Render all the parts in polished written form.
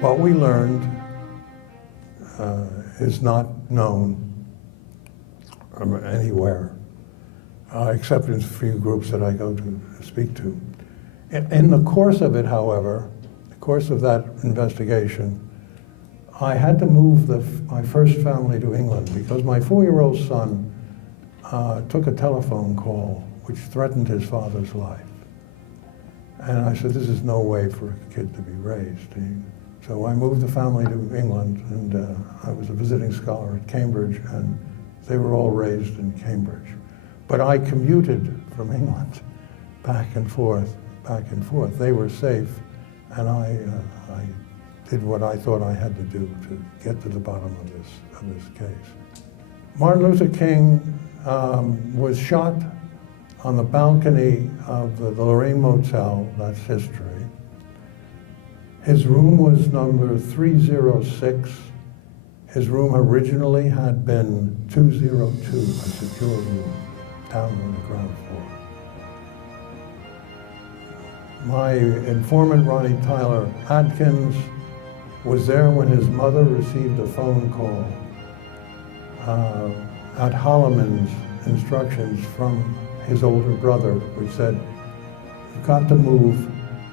What we learned is not known anywhere, except in a few groups that I go to speak to. In the course of it, however, the course of that investigation, I had to move my first family to England because my 4-year-old son took a telephone call which threatened his father's life. And I said, this is no way for a kid to be raised. So I moved the family to England, and I was a visiting scholar at Cambridge, and they were all raised in Cambridge. But I commuted from England back and forth. They were safe, and I did what I thought I had to do to get to the bottom of this case. Martin Luther King was shot on the balcony of the Lorraine Motel. That's history. His room was number 306. His room originally had been 202, a secure room, down on the ground floor. My informant, Ronnie Tyler Adkins, was there when his mother received a phone call at Holloman's instructions from his older brother, which said, you've got to move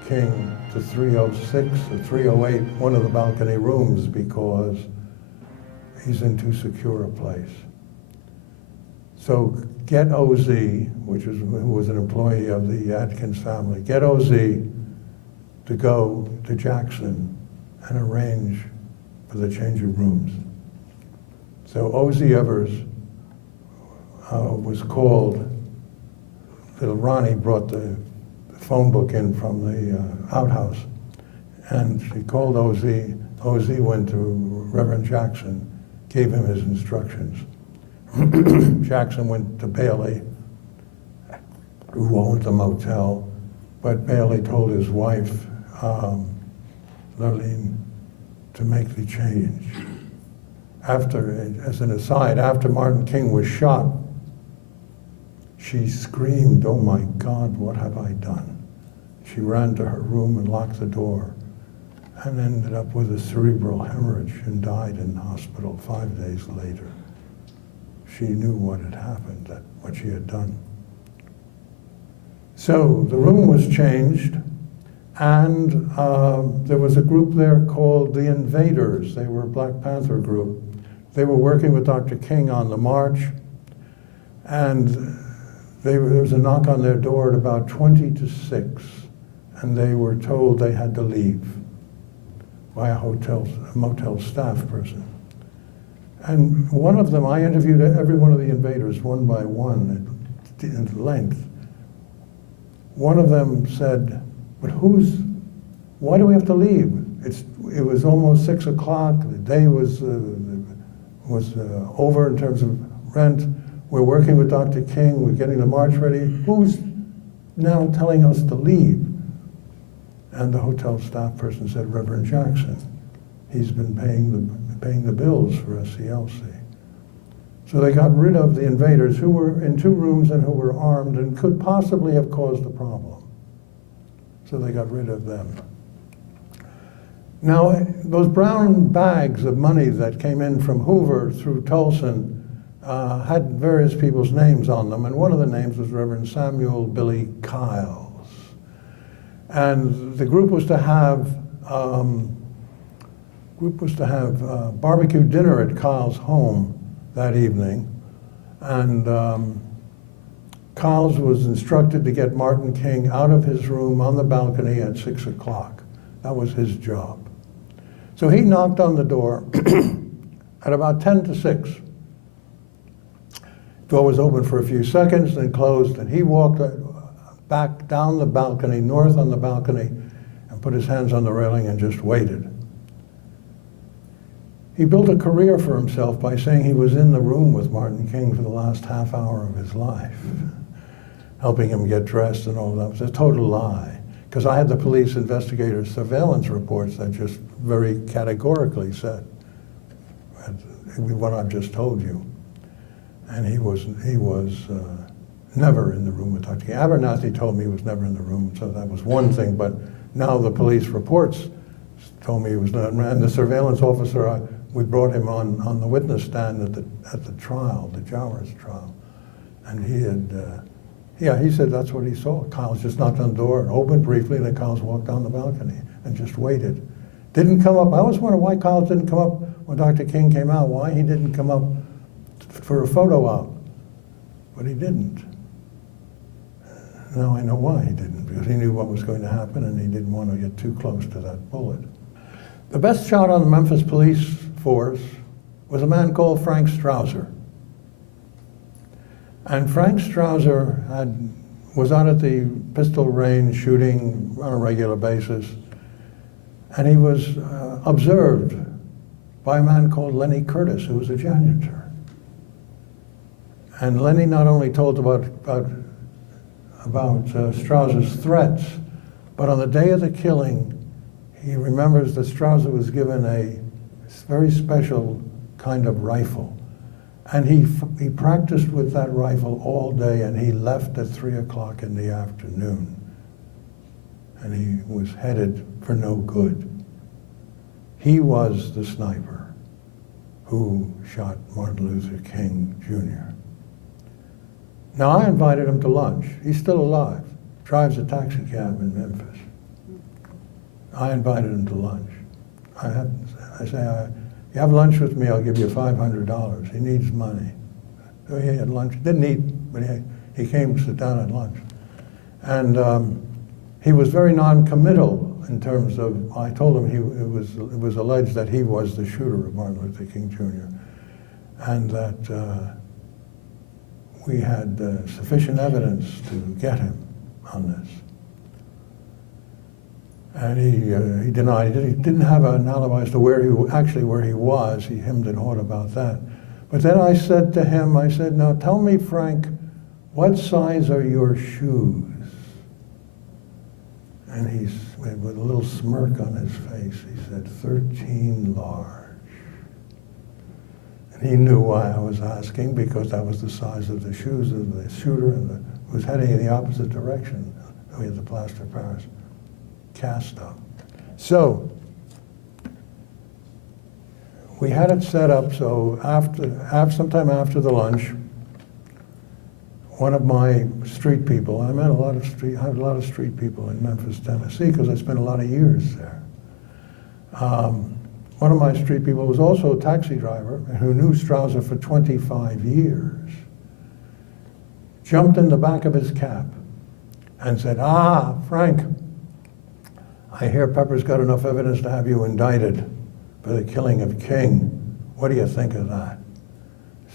King to 306 or 308, one of the balcony rooms, because he's in too secure a place. So get OZ, who was an employee of the Atkins family, get OZ to go to Jackson and arrange for the change of rooms. So OZ Evers was called. Little Ronnie brought the phone book in from the outhouse, and she called OZ. OZ went to Reverend Jackson, gave him his instructions. Jackson went to Bailey, who owned the motel, but Bailey told his wife, Lurleen, to make the change. As an aside, after Martin King was shot, she screamed, oh my God, what have I done? She ran to her room and locked the door and ended up with a cerebral hemorrhage and died in hospital 5 days later. She knew what had happened, what she had done. So the room was changed, and there was a group there called the Invaders. They were a Black Panther group. They were working with Dr. King on the march, and there was a knock on their door at about 20 to 6, and they were told they had to leave by a motel staff person. And one of them, I interviewed every one of the invaders one by one at length. One of them said, but why do we have to leave? It was almost 6 o'clock, the day was over in terms of rent. We're working with Dr. King, we're getting the march ready. Who's now telling us to leave? And the hotel staff person said, Reverend Jackson. He's been paying the bills for SCLC. So they got rid of the invaders who were in 2 rooms and who were armed and could possibly have caused a problem. So they got rid of them. Now, those brown bags of money that came in from Hoover through Tolson had various people's names on them, and one of the names was Reverend Samuel Billy Kyles. And the group was to have barbecue dinner at Kyle's home that evening, and Kyles was instructed to get Martin King out of his room on the balcony at 6 o'clock. That was his job. So he knocked on the door at about 10 to 6. Door was open for a few seconds, then closed, and he walked back down the balcony, north on the balcony, and put his hands on the railing and just waited. He built a career for himself by saying he was in the room with Martin King for the last half hour of his life, helping him get dressed and all that. It was a total lie, because I had the police investigators' surveillance reports that just very categorically said what I've just told you. And he was never in the room with Dr. King. Abernathy told me he was never in the room, so that was one thing, but now the police reports told me he was not, and the surveillance officer, we brought him on the witness stand at the trial, the Jowers trial, and he had, he said that's what he saw. Kyles just knocked on the door, opened briefly, then Kyles walked down the balcony and just waited. Didn't come up. I always wondered why Kyles didn't come up when Dr. King came out, why he didn't come up for a photo op, but he didn't. Now I know why he didn't, because he knew what was going to happen and he didn't want to get too close to that bullet. The best shot on the Memphis police force was a man called Frank Strouser. And Frank Strouser was out at the pistol range shooting on a regular basis, and he was observed by a man called Lenny Curtis, who was a janitor. And Lenny not only told about Strouser's threats, but on the day of the killing, he remembers that Strouser was given a very special kind of rifle. And he practiced with that rifle all day, and he left at 3 o'clock in the afternoon. And he was headed for no good. He was the sniper who shot Martin Luther King Jr. Now, I invited him to lunch. He's still alive, drives a taxi cab in Memphis. I invited him to lunch. I say, you have lunch with me, I'll give you $500. He needs money. So he had lunch. Didn't eat, but he came to sit down at lunch. And he was very non-committal in terms of, I told him it was alleged that he was the shooter of Martin Luther King Jr. And that we had sufficient evidence to get him on this. And he denied it. He didn't have an alibi as to where he was. He hemmed and hawed about that. But then I said to him, I said, now tell me, Frank, what size are your shoes? And he's, with a little smirk on his face, he said, 13 large. And he knew why I was asking, because that was the size of the shoes of the shooter and was heading in the opposite direction. We had the plaster of Paris cast up. So we had it set up so sometime after the lunch, one of my street people, I had a lot of street people in Memphis, Tennessee, because I spent a lot of years there. One of my street people was also a taxi driver who knew Strouser for 25 years, jumped in the back of his cab and said, Frank, I hear Pepper's got enough evidence to have you indicted for the killing of King. What do you think of that?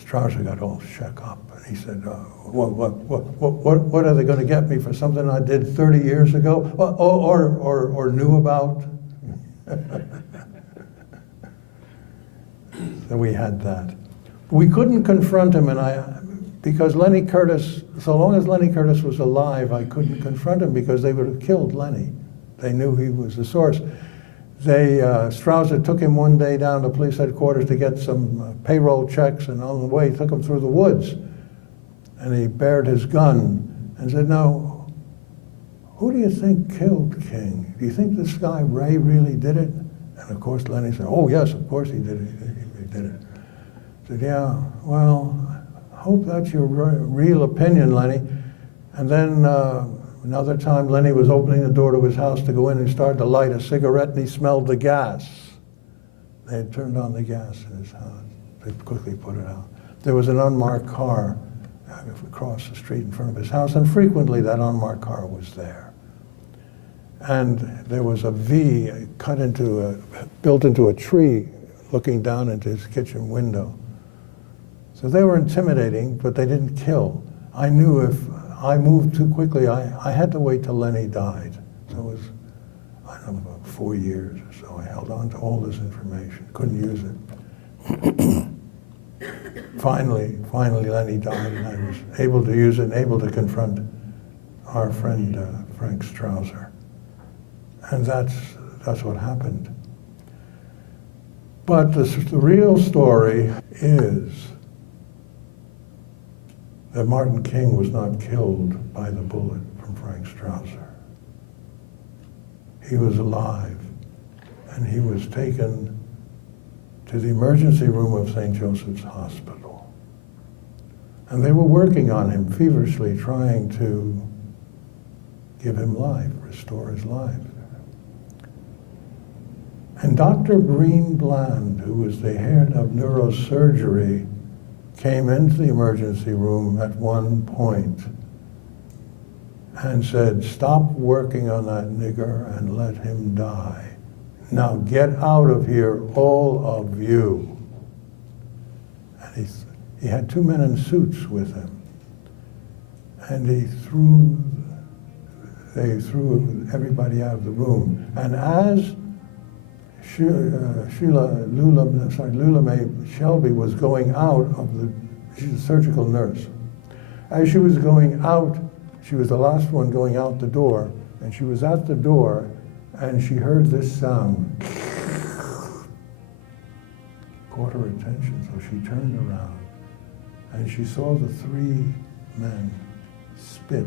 Strouser got all shook up, and he said, what are they going to get me for something I did 30 years ago or knew about? So we had that. We couldn't confront him, because Lenny Curtis, so long as Lenny Curtis was alive, I couldn't confront him because they would have killed Lenny. They knew he was the source. Strouser took him one day down to police headquarters to get some payroll checks, and on the way he took him through the woods. And he bared his gun and said, now, who do you think killed King? Do you think this guy Ray really did it? And of course Lenny said, oh yes, of course he did it. He did it. I said, yeah, well, I hope that's your real opinion, Lenny. And then another time, Lenny was opening the door to his house to go in and he started to light a cigarette, and he smelled the gas. They had turned on the gas in his house. They quickly put it out. There was an unmarked car across the street in front of his house, and frequently that unmarked car was there. And there was a V built into a tree looking down into his kitchen window. So they were intimidating, but they didn't kill. I knew if I moved too quickly, I had to wait till Lenny died. So it was, I don't know, about 4 years or so. I held on to all this information, couldn't use it. Finally, Lenny died, and I was able to use it and able to confront our friend Frank Strouser. And that's what happened. But the real story is that Martin King was not killed by the bullet from Frank Strouser. He was alive, and he was taken to the emergency room of St. Joseph's Hospital. And they were working on him feverishly, trying to give him life, restore his life. And Dr. Breen Bland, who was the head of neurosurgery, came into the emergency room at one point and said, "Stop working on that nigger and let him die. Now get out of here, all of you." And he had two men in suits with him. And they threw everybody out of the room. And as Lula Mae Shelby was going out she's a surgical nurse. As she was going out, she was the last one going out the door, and she was at the door, and she heard this sound. Caught her attention, so she turned around, and she saw the three men spit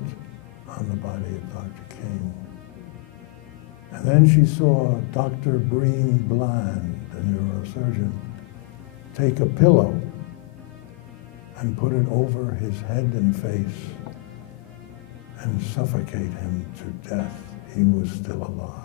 on the body of Dr. King. And then she saw Dr. Breen Bland, the neurosurgeon, take a pillow and put it over his head and face and suffocate him to death. He was still alive.